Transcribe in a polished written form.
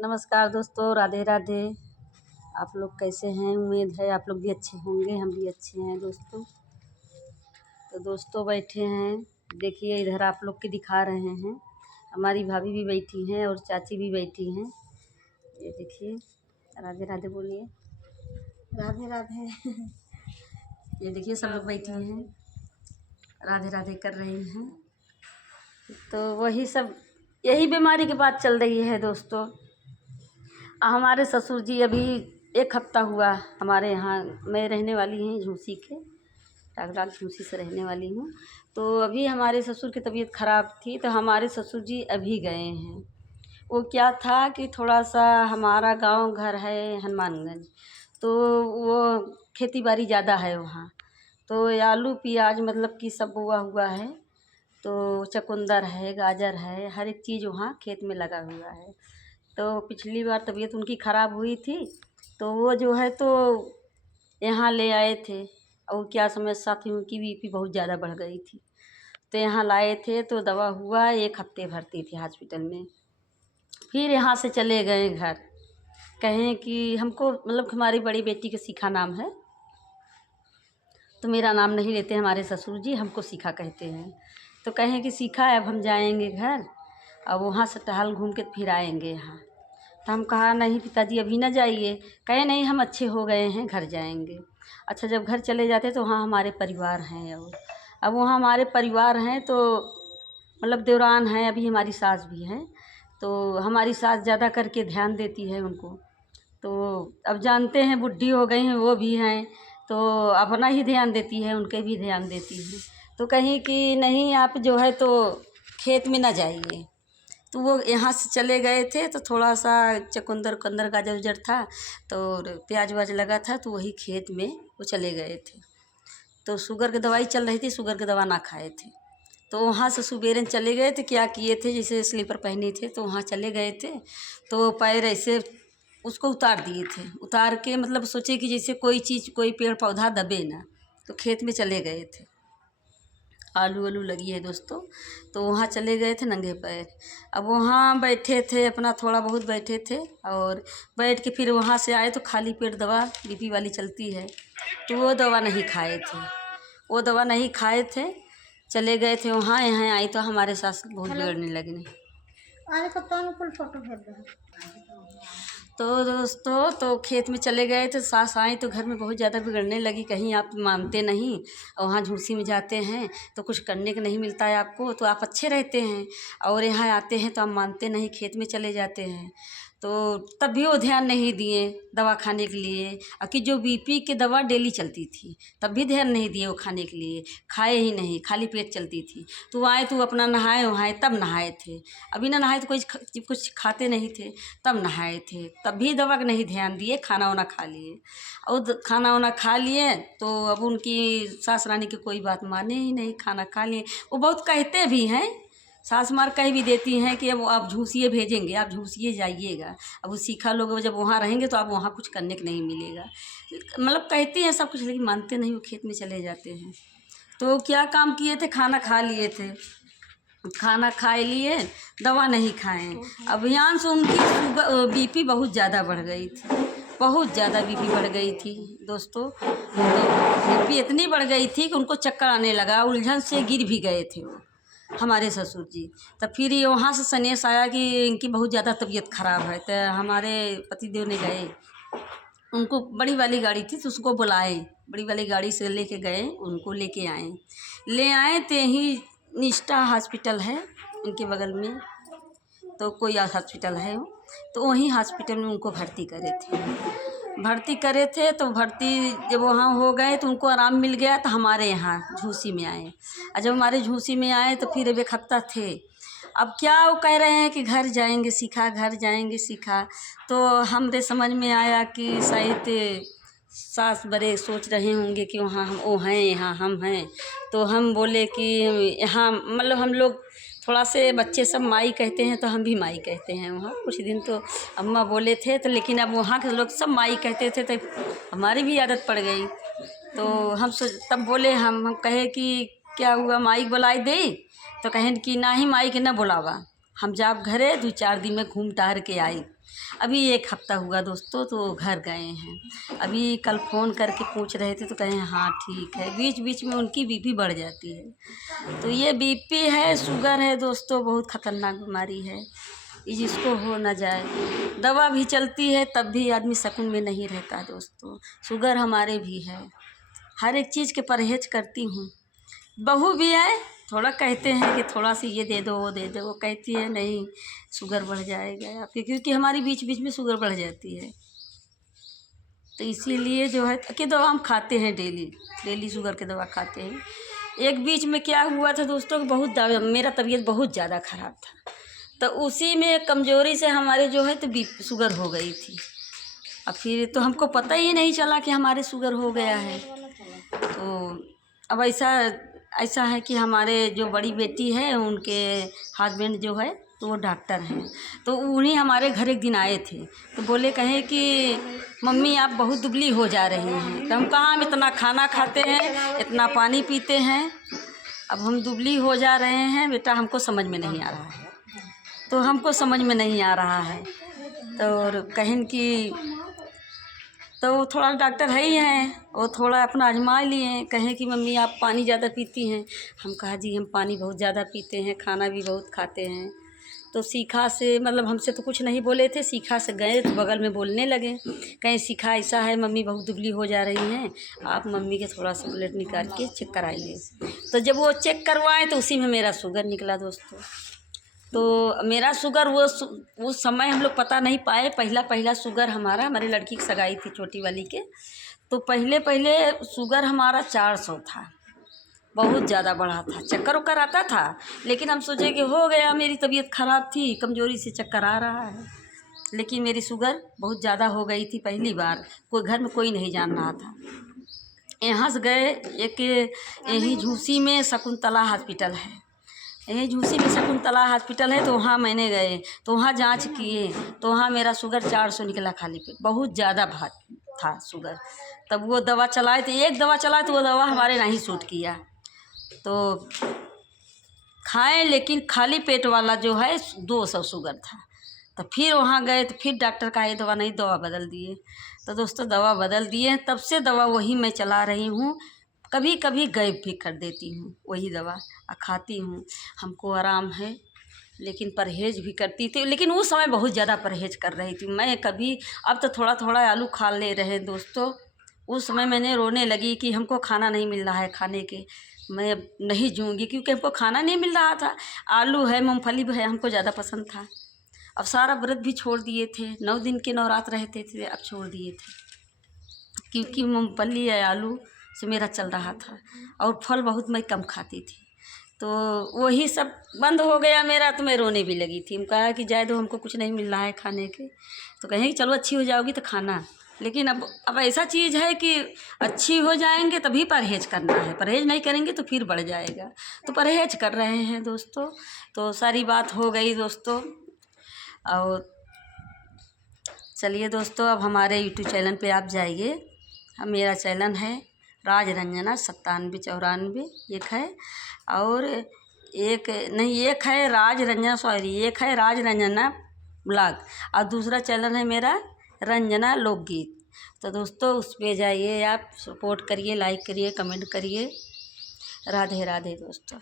नमस्कार दोस्तों, राधे राधे। आप लोग कैसे हैं? उम्मीद है आप लोग भी अच्छे होंगे, हम भी अच्छे हैं दोस्तों। तो दोस्तों बैठे हैं, देखिए इधर आप लोग के दिखा रहे हैं। हमारी भाभी भी बैठी हैं और चाची भी बैठी हैं। ये देखिए, राधे राधे बोलिए। राधे राधे। ये देखिए सब लोग बैठी हैं, राधे राधे कर रही हैं। तो वही सब, यही बीमारी की बात चल रही है दोस्तों। हमारे ससुर जी अभी 1 हफ्ता हुआ हमारे यहाँ। मैं रहने वाली हूँ झूसी के, टाकडाल झूसी से रहने वाली हूँ। तो अभी हमारे ससुर की तबीयत ख़राब थी, तो हमारे ससुर जी अभी गए हैं। वो क्या था कि थोड़ा सा, हमारा गांव घर है हनुमानगंज, तो वो खेती बाड़ी ज़्यादा है वहाँ। तो आलू प्याज मतलब कि सब बोआ हुआ है। तो चुकंदर है, गाजर है, हर एक चीज़ वहाँ खेत में लगा हुआ है। तो पिछली बार तबीयत उनकी ख़राब हुई थी, तो वो जो है तो यहाँ ले आए थे। और क्या समस्या थी, उनकी बीपी बहुत ज़्यादा बढ़ गई थी। तो यहाँ लाए थे तो दवा हुआ, 1 हफ्ते भर्ती थी हॉस्पिटल में। फिर यहाँ से चले गए घर। कहें कि हमको मतलब हमारी बड़ी बेटी का शिखा नाम है, तो मेरा नाम नहीं लेते हमारे ससुर जी, हमको शिखा कहते हैं। तो कहें कि शिखा अब हम जाएंगे घर, अब वहाँ से टहल घूम के फिर आएंगे यहाँ। तो हम कहा नहीं पिताजी अभी ना जाइए। कहे नहीं, हम अच्छे हो गए हैं, घर जाएंगे। अच्छा, जब घर चले जाते तो वहाँ हमारे परिवार हैं। और अब वहाँ हमारे परिवार हैं तो मतलब देवरान हैं, अभी हमारी सास भी हैं। तो हमारी सास ज़्यादा करके ध्यान देती है उनको। तो अब जानते हैं बुढ़ी हो गई हैं, वो भी हैं, तो अपना ही ध्यान देती है, उनके भी ध्यान देती है। तो कहीं कि नहीं आप जो है तो खेत में ना जाइए। तो वो यहाँ से चले गए थे, तो थोड़ा सा चुकंदर उकंदर गाजर उजर था, तो प्याज व्याज लगा था, तो वही खेत में वो चले गए थे। तो शुगर की दवाई चल रही थी, शुगर की दवा ना खाए थे। तो वहाँ से सुबेरे चले गए थे, क्या किए थे, जैसे स्लीपर पहने थे तो वहाँ चले गए थे। तो पैर ऐसे उसको उतार दिए थे, उतार के मतलब सोचे कि जैसे कोई चीज़, कोई पेड़ पौधा दबे ना। तो खेत में चले गए थे, आलू आलू लगी है दोस्तों। तो वहाँ चले गए थे नंगे पैर। अब वहाँ बैठे थे, अपना थोड़ा बहुत बैठे थे, और बैठ के फिर वहाँ से आए तो खाली पेट दवा बीपी वाली चलती है, तो वो दवा नहीं खाए थे। वो दवा नहीं खाए थे, चले गए थे वहाँ। यहाँ आई तो हमारे सास बहुत बिगड़ने लगी। अरे कप्तान को फुल फोटो भेज दो। तो दोस्तों, तो खेत में चले गए थे, सास आई तो घर में बहुत ज़्यादा बिगड़ने लगी। कहीं आप मानते नहीं, और वहाँ झूसी में जाते हैं तो कुछ करने को नहीं मिलता है आपको, तो आप अच्छे रहते हैं, और यहाँ आते हैं तो आप मानते नहीं, खेत में चले जाते हैं। तो तब भी वो ध्यान नहीं दिए दवा खाने के लिए। और कि जो बीपी की दवा डेली चलती थी, तब भी ध्यान नहीं दिए वो खाने के लिए, खाए ही नहीं, खाली पेट चलती थी। तो आए तो अपना नहाए वहाए, तब नहाए थे। अभी ना नहाए तो कुछ खाते नहीं थे, तब नहाए थे, तब भी दवा का नहीं ध्यान दिए, खाना वाना खा लिए। और खाना वाना खा लिए तो अब उनकी सास रानी की कोई बात माने ही नहीं, खाना खा लिए। वो बहुत कहते भी हैं, सास मार कह भी देती हैं कि अब आप झूसिए भेजेंगे, आप झूसिए जाइएगा। अब वो सीखा लोग जब वहाँ रहेंगे तो आप वहाँ कुछ करने को नहीं मिलेगा, मतलब कहती हैं सब कुछ, लेकिन मानते नहीं, वो खेत में चले जाते हैं। तो क्या काम किए थे, खाना खा लिए थे, खाना खा लिए, दवा नहीं खाएं। अभियान से उनकी बीपी बहुत ज़्यादा बढ़ गई थी, बहुत ज़्यादा बीपी बढ़ गई थी दोस्तों। तो बीपी इतनी बढ़ गई थी कि उनको चक्कर आने लगा, उलझन से गिर भी गए थे वो हमारे ससुर जी। तब फिर ये वहाँ से संदेश आया कि इनकी बहुत ज़्यादा तबीयत ख़राब है। तो हमारे पतिदेव ने गए, उनको बड़ी वाली गाड़ी थी तो उसको बुलाए, बड़ी वाली गाड़ी से लेके गए, उनको लेके आए। ले आए तो यहीं निष्ठा हॉस्पिटल है इनके बगल में, तो कोई हॉस्पिटल है वो, तो वहीं हॉस्पिटल में उनको भर्ती करे थे। भर्ती करे थे तो भर्ती जब वहाँ हो गए तो उनको आराम मिल गया, तो हमारे यहाँ झूसी में आए। और जब हमारे झूसी में आए तो फिर 1 हफ्ता थे। अब क्या वो कह रहे हैं कि घर जाएंगे सीखा, घर जाएंगे सीखा। तो हमरे समझ में आया कि शायद सास बड़े सोच रहे होंगे कि वहाँ हम वो हैं, यहाँ हम हैं। तो हम बोले कि यहाँ मतलब हम लोग थोड़ा से बच्चे सब माई कहते हैं, तो हम भी माई कहते हैं। वहाँ कुछ दिन तो अम्मा बोले थे, तो लेकिन अब वहाँ के लोग सब माई कहते थे, तो हमारी भी आदत पड़ गई। तो हम तब बोले, हम कहे कि क्या हुआ, माई बुलाई दे? तो कहें कि ना ही माई के ना बुलावा, हम जाब घरे 2-4 दिन में घूम टहर के आई। अभी 1 हफ्ता हुआ दोस्तों, तो घर गए हैं। अभी कल फ़ोन करके पूछ रहे थे तो कहे हाँ ठीक है। बीच बीच में उनकी बीपी बढ़ जाती है। तो ये बीपी है, शुगर है दोस्तों, बहुत ख़तरनाक बीमारी है, ये जिसको हो ना जाए। दवा भी चलती है तब भी आदमी सुकून में नहीं रहता दोस्तों। शुगर हमारे भी है, हर एक चीज़ के परहेज करती हूँ। बहू भी है, थोड़ा कहते हैं कि थोड़ा सा ये दे दो वो दे दो, वो कहती है नहीं शुगर बढ़ जाएगा आपके, क्योंकि हमारी बीच बीच में शुगर बढ़ जाती है। तो इसीलिए जो है कि दवा हम खाते हैं, डेली शुगर की दवा खाते हैं। एक बीच में क्या हुआ था दोस्तों, बहुत मेरा तबीयत बहुत ज़्यादा ख़राब था, तो उसी में कमज़ोरी से हमारे जो है तो शुगर हो गई थी। अब फिर तो हमको पता ही नहीं चला कि हमारे शुगर हो गया है। तो अब ऐसा है कि हमारे जो बड़ी बेटी है उनके हस्बैंड जो है तो वो डॉक्टर हैं, तो उन्हीं हमारे घर एक दिन आए थे, तो बोले कहे कि मम्मी आप बहुत दुबली हो जा रही हैं। तो हम कहाँ, हम इतना खाना खाते हैं, इतना पानी पीते हैं, अब हम दुबली हो जा रहे हैं बेटा, हमको समझ में नहीं आ रहा है। तो हमको समझ में नहीं आ रहा है तो कहें कि तो वो थोड़ा डॉक्टर है ही हैं, वो थोड़ा अपना आजमा लिए, कहें कि मम्मी आप पानी ज़्यादा पीती हैं। हम कहा जी हम पानी बहुत ज़्यादा पीते हैं, खाना भी बहुत खाते हैं। तो सीखा से मतलब हमसे तो कुछ नहीं बोले थे, सीखा से गए तो बगल में बोलने लगे, कहीं सीखा ऐसा है मम्मी बहुत दुबली हो जा रही हैं, आप मम्मी के थोड़ा सा ब्लड निकाल के चेक कराइए। तो जब वो चेक करवाए तो उसी में मेरा शुगर निकला दोस्तों। तो मेरा शुगर वो समय हम लोग पता नहीं पाए, पहला शुगर हमारी लड़की की सगाई थी छोटी वाली के, तो पहले शुगर हमारा 400 था, बहुत ज़्यादा बढ़ा था, चक्कर वक्कर आता था। लेकिन हम सोचे कि हो गया, मेरी तबीयत ख़राब थी, कमज़ोरी से चक्कर आ रहा है, लेकिन मेरी शुगर बहुत ज़्यादा हो गई थी। पहली बार कोई घर में कोई नहीं जान रहा था। यहाँ से गए एक यहीं झूसी में शकुंतला हॉस्पिटल है, यही झूसी में शकुंतला हॉस्पिटल है, तो वहाँ मैंने गए तो वहाँ जांच किए तो वहाँ मेरा शुगर 400 निकला, खाली पेट, बहुत ज़्यादा था शुगर। तब वो दवा चलाए थे, एक दवा चलाए तो वो दवा हमारे नहीं सूट किया, तो खाएं, लेकिन खाली पेट वाला जो है 200 शुगर था। तो फिर वहाँ गए तो फिर डॉक्टर का ये दवा नहीं, दवा बदल दिए। तो दोस्तों दवा बदल दिए, तब से दवा वही मैं चला रही हूँ, कभी कभी गायब भी कर देती हूँ वही दवा खाती हूँ, हमको आराम है। लेकिन परहेज भी करती थी, लेकिन उस समय बहुत ज़्यादा परहेज कर रही थी मैं कभी। अब तो थोड़ा थोड़ा आलू खा ले रहे दोस्तों, उस समय मैंने रोने लगी कि हमको खाना नहीं मिल रहा है खाने के, मैं अब नहीं जूँगी, क्योंकि हमको खाना नहीं मिल रहा था। आलू है, मूँगफली भी है, हमको ज़्यादा पसंद था। अब सारा व्रत भी छोड़ दिए थे, 9 दिन के नवरात्र रहते थे, अब छोड़ दिए थे, क्योंकि मूँगफली या आलू से मेरा चल रहा था, और फल बहुत मैं कम खाती थी, तो वही सब बंद हो गया मेरा। तो मैं रोने भी लगी थी, हम कहा कि जाए दो, हमको कुछ नहीं मिल रहा है खाने के। तो कहें कि चलो अच्छी हो जाओगी तो खाना, लेकिन अब ऐसा चीज़ है कि अच्छी हो जाएंगे तभी परहेज करना है, परहेज नहीं करेंगे तो फिर बढ़ जाएगा। तो परहेज कर रहे हैं दोस्तों, तो सारी बात हो गई दोस्तों। और चलिए दोस्तों, अब हमारे यूट्यूब चैनल पे आप जाइए, मेरा चैनल है राज रंजना 9794 एक है, और एक है राज रंजना ब्लॉग, और दूसरा चैनल है मेरा रंजना लोकगीत। तो दोस्तों उस पे जाइए, आप सपोर्ट करिए, लाइक करिए, कमेंट करिए। राधे राधे दोस्तों।